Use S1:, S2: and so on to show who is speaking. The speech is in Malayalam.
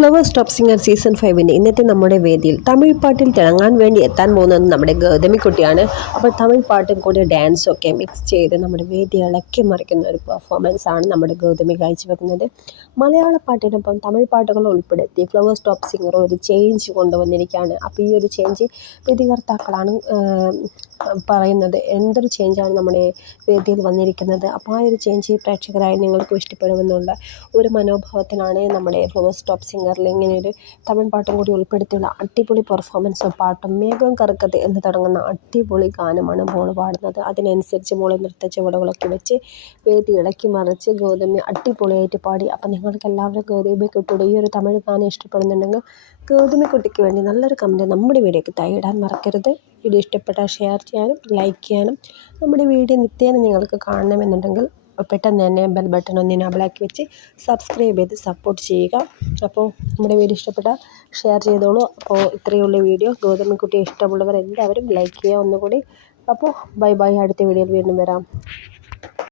S1: ഫ്ലവേഴ്സ് സ്റ്റോപ്പ് സിംഗർ സീസൺ ഫൈവിന്റെ ഇന്നത്തെ നമ്മുടെ വേദിയിൽ തമിഴ് പാട്ടിൽ തിളങ്ങാൻ വേണ്ടി എത്താൻ പോകുന്നത് നമ്മുടെ ഗൗതമിക്കുട്ടിയാണ് അപ്പോൾ തമിഴ് പാട്ടും കൂടി ഡാൻസും ഒക്കെ മിക്സ് ചെയ്ത് നമ്മുടെ വേദി ഇളക്കി മറിക്കുന്ന ഒരു പെർഫോമൻസ് ആണ് നമ്മുടെ ഗൗതമി കാഴ്ചവെക്കുന്നത്. മലയാള പാട്ടിനൊപ്പം തമിഴ് പാട്ടുകൾ ഉൾപ്പെടുത്തി ഫ്ലവർ സ്റ്റോപ്പ് സിംഗർ ഒരു ചേഞ്ച് കൊണ്ടുവന്നിരിക്കുകയാണ്. അപ്പോൾ ഈ ഒരു ചേഞ്ച് വിധികർത്താക്കളാണ് പറയുന്നത് എന്തൊരു ചേഞ്ചാണ് നമ്മുടെ വേദിയിൽ വന്നിരിക്കുന്നത്. അപ്പോൾ ആ ഒരു ചേഞ്ച് പ്രേക്ഷകരായി നിങ്ങൾക്കും ഇഷ്ടപ്പെടുമെന്നുള്ള ഒരു മനോഭാവത്തിലാണ് നമ്മുടെ ഫ്ലവർ സ്റ്റോപ്പ് സിംഗറിൽ ഇങ്ങനെ ഒരു തമിഴ് പാട്ടും കൂടി ഉൾപ്പെടുത്തിയുള്ള അടിപൊളി പെർഫോമൻസും പാട്ടും മേഘം കറുക്കത് എന്ന് തുടങ്ങുന്ന അടിപൊളി ഗാനമാണ് മോൾ പാടുന്നത്. അതിനനുസരിച്ച് മോൾ നൃത്ത ചുവടുകളൊക്കെ വെച്ച് വേദി ഇളക്കി മറിച്ച് ഗൗതമി അടിപൊളിയായിട്ട് പാടി. അപ്പം നിങ്ങൾക്ക് എല്ലാവരും ഗൗതമി കുട്ടിയുടെ ഈ ഒരു തമിഴ് ഗാനം ഇഷ്ടപ്പെടുന്നുണ്ടെങ്കിൽ ഗൗതമി കുട്ടിക്ക് വേണ്ടി നല്ലൊരു കമന്റ് നമ്മുടെ വീഡിയോക്ക് താഴെ മറക്കരുത്. വീഡിയോ ഇഷ്ടപ്പെട്ടാൽ ഷെയർ ചെയ്യാനും ലൈക്ക് ചെയ്യാനും നമ്മുടെ വീഡിയോ നിത്യേന നിങ്ങൾക്ക് കാണണമെന്നുണ്ടെങ്കിൽ പെട്ടെന്ന് തന്നെ ബെൽ ബട്ടൺ ഒന്ന് ഇനാബിളാക്കി വെച്ച് സബ്സ്ക്രൈബ് ചെയ്ത് സപ്പോർട്ട് ചെയ്യുക. അപ്പോൾ നമ്മുടെ വീഡിയോ ഇഷ്ടപ്പെട്ടാൽ ഷെയർ ചെയ്തോളൂ. അപ്പോൾ ഇത്രയേ ഉള്ളൂ വീഡിയോ. ഗൗതമിക്കുട്ടിയെ ഇഷ്ടമുള്ളവർ എല്ലാവരും ലൈക്ക് ചെയ്യുക ഒന്നുകൂടി. അപ്പോൾ ബൈ ബൈ അടുത്ത വീഡിയോയിൽ വീണ്ടും വരാം.